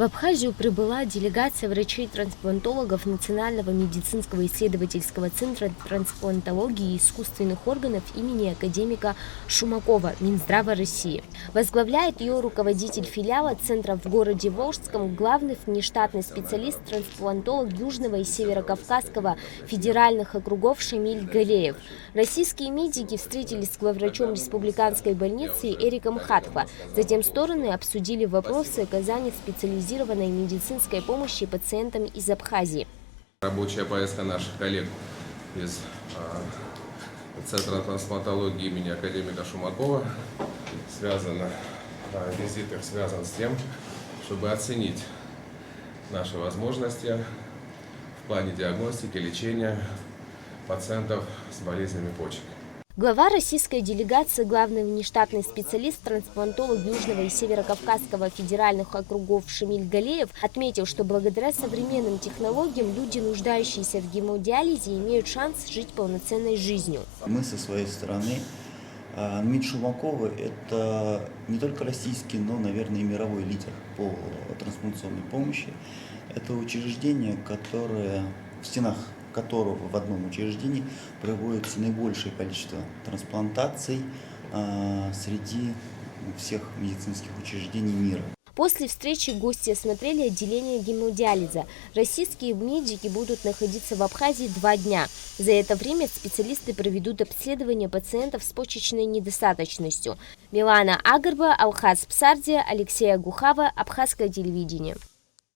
В Абхазию прибыла делегация врачей-трансплантологов Национального медицинского исследовательского центра трансплантологии и искусственных органов имени академика Шумакова Минздрава России. Возглавляет ее руководитель филиала центра в городе Волжском, главный внештатный специалист-трансплантолог Южного и Северокавказского федеральных округов Шамиль Галеев. Российские медики встретились с главврачом республиканской больницы Эриком Хатхва. Затем стороны обсудили вопросы оказания специализированной медицинской помощи пациентам из Абхазии. Рабочая поездка наших коллег из Центра трансплантологии имени академика Шумакова визит их связан с тем, чтобы оценить наши возможности в плане диагностики, лечения пациентов с болезнями почек. Глава российской делегации, главный внештатный специалист-трансплантолог Южного и Северокавказского федеральных округов Шамиль Галеев отметил, что благодаря современным технологиям люди, нуждающиеся в гемодиализе, имеют шанс жить полноценной жизнью. Мы со своей стороны, МИД Шумакова – это не только российский, но, наверное, и мировой лидер по трансплантационной помощи. Это учреждение, которое в стенах которого в одном учреждении проводится наибольшее количество трансплантаций среди всех медицинских учреждений мира. После встречи гости осмотрели отделение гемодиализа. Российские медики будут находиться в Абхазии 2 дня. За это время специалисты проведут обследование пациентов с почечной недостаточностью. Милана Агарба, Алхаз Псардия, Алексей Агухава, Абхазское телевидение.